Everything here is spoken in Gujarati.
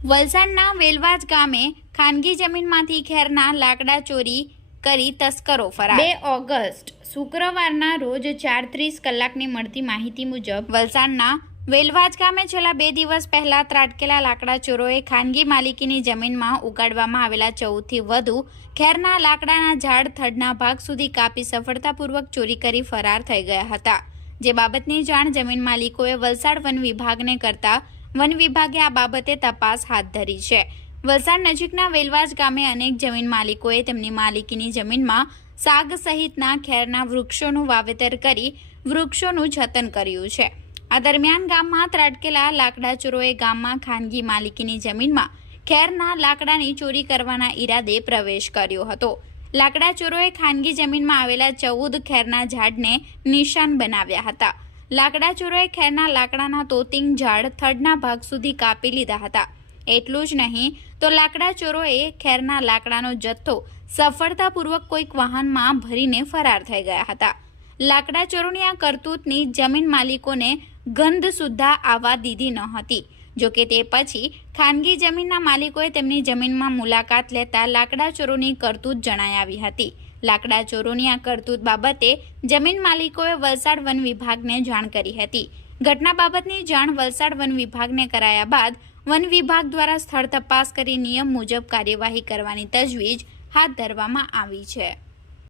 વલસાડના વેલવાજ ગામે ખાનગી જમીનમાંથી ખેરના લાકડા ચોરી કરી તસ્કરો ફરાર। 2 ઓગસ્ટ શુક્રવારના રોજ 4:30 કલાકની મળતી માહિતી મુજબ વલસાડના વેલવાજ ગામે છેલ્લા 2 દિવસ પહેલા ત્રાટકેલા લાકડા ચોરોએ ખાનગી માલિકીની જમીનમાં ઉગાડવામાં આવેલા 14 થી વધુ ખેરના લાકડાના ઝાડ થડના ભાગ સુધી કાપી સફળતાપૂર્વક ચોરી કરી ફરાર થઈ ગયા હતા। જે બાબતની જાણ જમીન માલિકોએ વલસાડ વન વિભાગને કરતા વન વિભાગે આ બાબતે તપાસ હાથ ધરી છે। વલસાડ નજીકના વેલવાજ ગામે અનેક જમીન માલિકોએ તેમની માલિકીની જમીનમાં સાગ સહિતના ખેરના વૃક્ષોનું વાવેતર કરી વૃક્ષોનું જતન કર્યું છે। આ દરમિયાન ગામમાં ત્રાટકેલા લાકડા ચોરોએ ગામમાં ખાનગી માલિકીની જમીનમાં ખેરના લાકડાની ચોરી કરવાના ઈરાદે પ્રવેશ કર્યો હતો। લાકડા ચોરોએ ખાનગી જમીનમાં આવેલા 14 ખેરના ઝાડને નિશાન બનાવ્યા હતા। લાકડા ચોરોએ ખેરના લાકડાના તોતિંગ ઝાડ થડના ભાગ સુધી કાપી લીધા હતા। એટલું જ નહીં તો લાકડા ચોરોએ ખેરના લાકડાનો જથ્થો સફળતાપૂર્વક કોઈક વાહનમાં ભરીને ફરાર થઈ ગયા હતા। લાકડા ચોરોની આ કરતૂતની જમીન માલિકોને ગંધ સુદ્ધા આવવા દીધી ન હતી। જોકે તે પછી ખાનગી જમીનના માલિકોએ તેમની જમીનમાં મુલાકાત લેતા લાકડા ચોરોની કરતૂત જણાઈ આવી હતી। લાકડા ચોરોની આ કરતૂત બાબતે જમીન માલિકોએ વલસાડ વન વિભાગને જાણ કરી હતી। ઘટના બાબતની જાણ વલસાડ વન વિભાગને કરાયા બાદ વન વિભાગ દ્વારા સ્થળ તપાસ કરી નિયમ મુજબ કાર્યવાહી કરવાની તજવીજ હાથ ધરવામાં આવી છે।